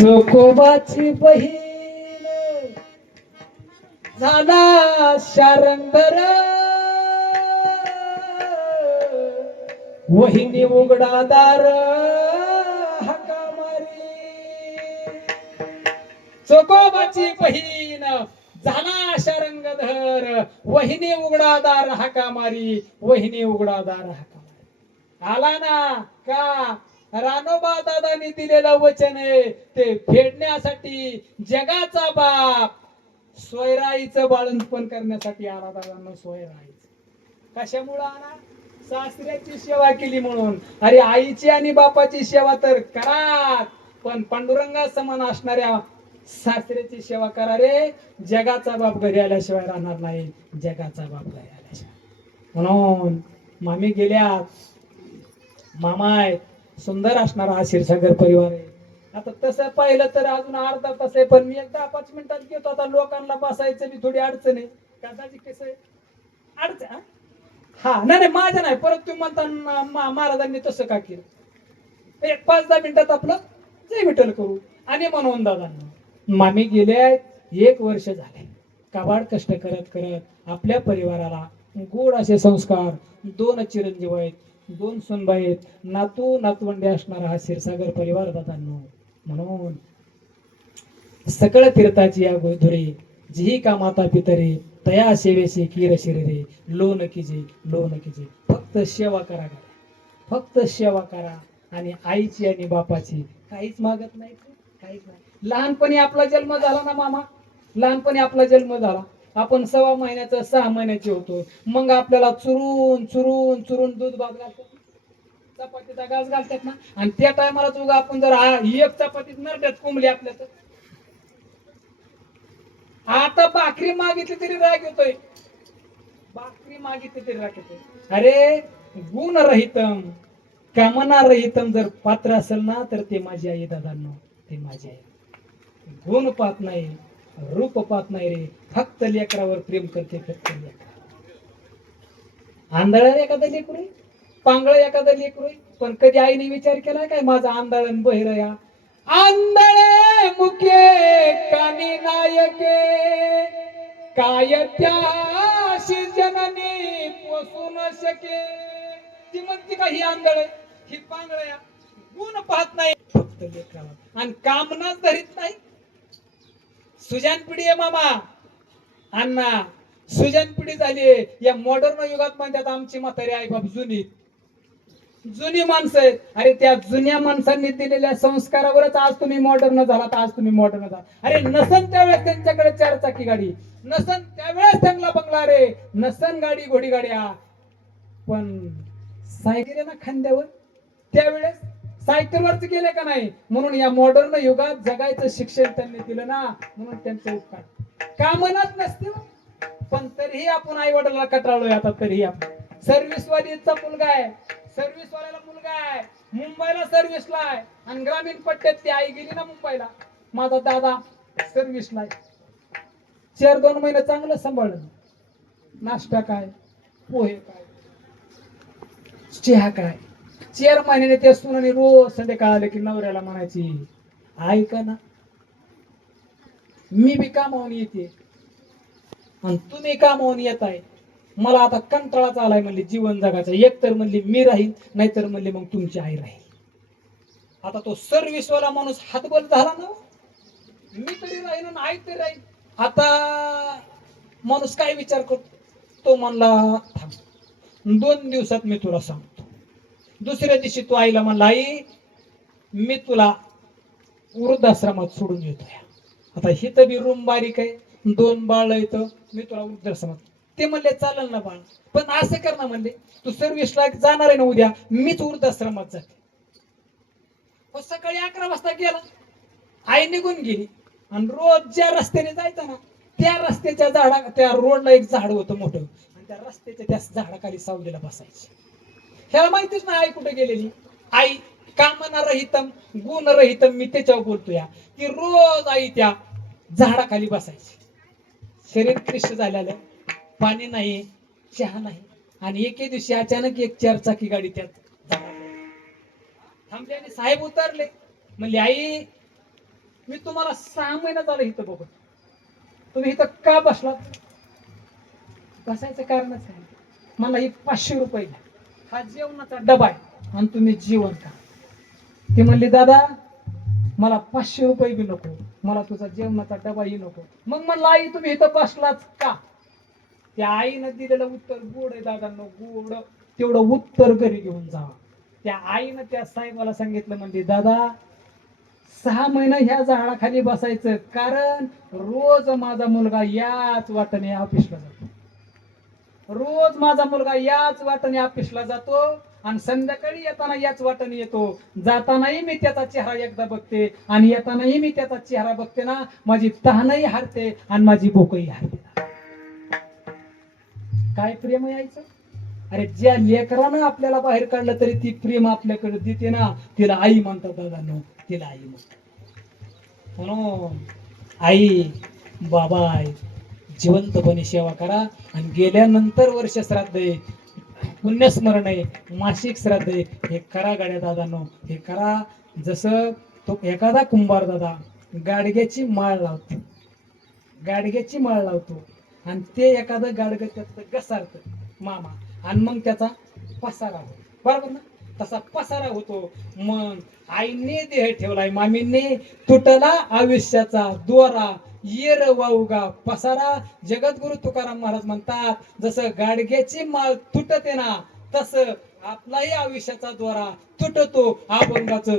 चोकोबाची बहीण झाला शारंगर, वहिनी उघडा दार हाका मारी. चोकोबाची बहीण झाला शारंगधर, वहिनी उघडा दार हाका मारी, वहिनी उघडा दार हाका मारी. आला ना का रानोबा दादांनी दिलेलं वचन आहे ते फेडण्यासाठी जगाचा बाप सोयराईचं बाळंतपण करण्यासाठी आला. दादांना सोयराईचं कशामुळे आला? सासऱ्याची सेवा केली म्हणून. अरे आईची आणि बापाची सेवा तर करा, पण पांडुरंगा समान असणाऱ्या सासऱ्याची सेवा करा रे. जगाचा बाप घरी आल्याशिवाय राहणार नाही, जगाचा बाप घरी आल्याशिवाय. म्हणून मामी गेल्या, मामा आहे, सुंदर असणारा हा क्षीरसागर परिवार आहे. आता तसं पाहिलं तर अजून अर्धा तास आहे, पण मी एकदा 5 मिनिटात घेतो. आता लोकांना बसायचं मी थोडी अडचण आहे कदाचित. कसं आहे अडचण? हा नाही माझ्या नाही, परत तुम्ही म्हणता महाराजांनी तसं का केलं. एक 5-10 मिनिटात आपलं जय विठ्ठल करू. आणि म्हणून दादांना मामी गेले 1 वर्ष झाले, काबाड कष्ट करत करत आपल्या परिवाराला गोड असे संस्कार. 2 चिरंजीव आहेत, 2 सुनबाई आहेत, नातू नातवंडे असणारा हा क्षीरसागर परिवार दादांनो. म्हणून सकळ तीर्थाची या गोधुरे जी का माता पितरे तया सेवेशी कीर शरीरे लोन किजे लोन किजे. फक्त सेवा करा, फक्त सेवा करा. आणि आईची आणि बापाची काहीच मागत नाही, काहीच नाही. लहानपणी आपला जन्म झाला ना मामा, लहानपणी आपला जन्म झाला, आपण 6 महिन्याचं 6 महिन्याचे होतो. मग आपल्याला चुरून चुरून चुरून दूध भात घालतात, चपातीचा घास घालतात ना. आणि त्या टायमाला तुझा आपण जर एक चपातीत नरड्यात कोंबली आपल्या तर आता भाकरी मागितली तरी राग येतोय, भाकरी मागितली तरी राग येतोय. अरे गुण रहितम कामना रहितम जर पात्र असेल ना तर ते माझी आई दादांनो, ते माझी आई. गुण पाहत नाही, रूप पाहत नाही रे, फक्त लेकरावर प्रेम करते, फक्त लेकरा. आंधळा एखादा लेकरू, पांगळ एखादा लेकरू, पण कधी आईने विचार केला काय माझा आंधळन बहिर या आंधळे मुखे कानी नायके काय त्याशी जननी पोसू न शके. ती म्हणते का ही आंधळ ही पांगळ या, गुण पाहत नाही फक्त लेकरावर, आणि कामनाच धरीत नाही. सुजान पिढी आहे मामा अण्णा, सुजान पिढी झाली. या मॉडर्न युगात म्हणतात आमची म्हातारी आई बाप जुनी जुनी माणसं आहेत. अरे त्या जुन्या माणसांनी दिलेल्या संस्कारावरच आज तुम्ही मॉडर्न झालात, आज तुम्ही मॉडर्न झाला. अरे नसन त्यावेळेस त्यांच्याकडे 4 चाकी गाडी, नसन त्यावेळेस त्यांना बंगला, रे नसन गाडी घोडी गाड्या, पण सायकल ना खांद्यावर त्यावेळेस सायकलवरच गेले का नाही. म्हणून या मॉडर्न युगात जगायचं शिक्षण त्यांनी दिलं ना, म्हणून त्यांचे उपकार कामनाच नसते. पण तरीही आपण आई वडिलांना कटाळलोय. आता तरीही आपण सर्व्हिसवालीचा मुलगा आहे, सर्व्हिसवाल्याला मुलगा आहे, मुंबईला सर्व्हिसला आहे, आणि ग्रामीण पट्ट्यात ती आई गेली ना मुंबईला, माझा दादा सर्व्हिसला आहे. 4-2 महिने चांगलं सांभाळलं. नाश्ता काय, पोहे काय, चहा काय. 4 महिन्याने त्या सुनाने रोज संध्याकाळ आले की नवऱ्याला म्हणायची ऐका ना मी बी कामावून येते आणि तुम्ही कामावून येत आहे, मला आता कंटाळाच आलाय म्हणली जीवन जगायचं. एक तर म्हणली मी राहील, नाहीतर म्हणली मग तुमची आई राहील. आता तो सर्व्हिसवाला माणूस हातबल झाला ना, मी तरी राहील आणि आई तरी राहील. आता माणूस काय विचार करतो, तो म्हणला थांब 2 दिवसात मी तुला सांगतो. दुसऱ्या दिवशी तो आईला म्हणला आई मी तुला वृद्धाश्रमात सोडून येतोय. आता ही तर बी रूम बारीक आहे, 2 बाळ येतं, मी तुला वृद्धाश्रमात. ते म्हणले चालेल ना बाळ, पण असं कर ना म्हणले तू सर्व्हिसला जाणार आहे ना उद्या, मीच वृद्धाश्रमात जाते. सकाळी 11 वाजता गेला, आई निघून गेली, आणि रोज ज्या रस्त्याने जायचं ना त्या रस्त्याच्या झाडा त्या रोडला एक झाड होतं मोठं, आणि त्या रस्त्याच्या त्या झाडाखाली सावलीला बसायची. ह्याला माहितीच ना आई कुठे गेलेली. आई कामना रहितम गुण रहितम, मी त्याच्यावर बोलतो या की रोज आई त्या झाडाखाली बसायची. शरीर क्लिष्ट झालेलं, पाणी नाही, चहा नाही, आणि एके दिवशी अचानक एक 4 चाकी गाडी त्यात थांबली आणि साहेब उतरले. म्हणले आई मी तुम्हाला 6 महिना झालं इथं बघत. तुम्ही इथं का बसलात? बसायचं कारणच आहे, मला ही 500 रुपये द्या, हा जेवणाचा डबा आहे आणि तुम्ही जेवण का. ती म्हणली दादा मला 500 रुपये बी नको, मला तुझा जेवणाचा डबाही नको. मग म्हणलं आई तुम्ही इथं बसलाच का? त्या आईनं दिलेलं उत्तर गोड आहे दादांनो, गोड. तेवढं उत्तर घरी घेऊन जावा. त्या आईनं त्या साहेबाला सांगितलं, म्हणजे दादा 6 महिने ह्या झाडाखाली बसायचं, कारण रोज माझा मुलगा याच वाटेने ऑफिसला जातो, रोज माझा मुलगा याच वाटेने ऑफिसला जातो आणि संध्याकाळी येताना याच वाटेने येतो. जातानाही मी त्याचा चेहरा एकदा बघते आणि येतानाही मी त्याचा चेहरा बघते ना, माझी तहानही हरते आणि माझी भूकही हरते. काय प्रेम यायचं? अरे ज्या लेकरानं आपल्याला बाहेर काढलं तरी ती प्रेम आपल्याकडे देते ना, तिला आई म्हणतात दादांनो, तिला आई म्हणतात. म्हणून आई बाबा आहे, जिवंतपणे सेवा करा. आणि गेल्यानंतर वर्ष श्राद्ध आहे, पुण्यस्मरण आहे, मासिक श्राद्ध आहे, हे करा गाड्या दादांनो, हे करा. जसं तो एखादा कुंभार दादा गाडग्याची माळ लावतो, गाडग्याची माळ लावतो आणि ते एखादं गाडगं त्यात घसारत मामा, आणि मग त्याचा पसारा होतो, बरोबर ना? तसा पसारा होतो. मग आईने देह ठेवलाय, मामींनी तुटला आयुष्याचा दोरा, येर वाऊगा पसारा. जगद्गुरु तुकाराम महाराज म्हणतात, जसं गाडग्याची माळ तुटते ना, तसं आपलाही आयुष्याचा दोरा तुटतो, अभंगाचं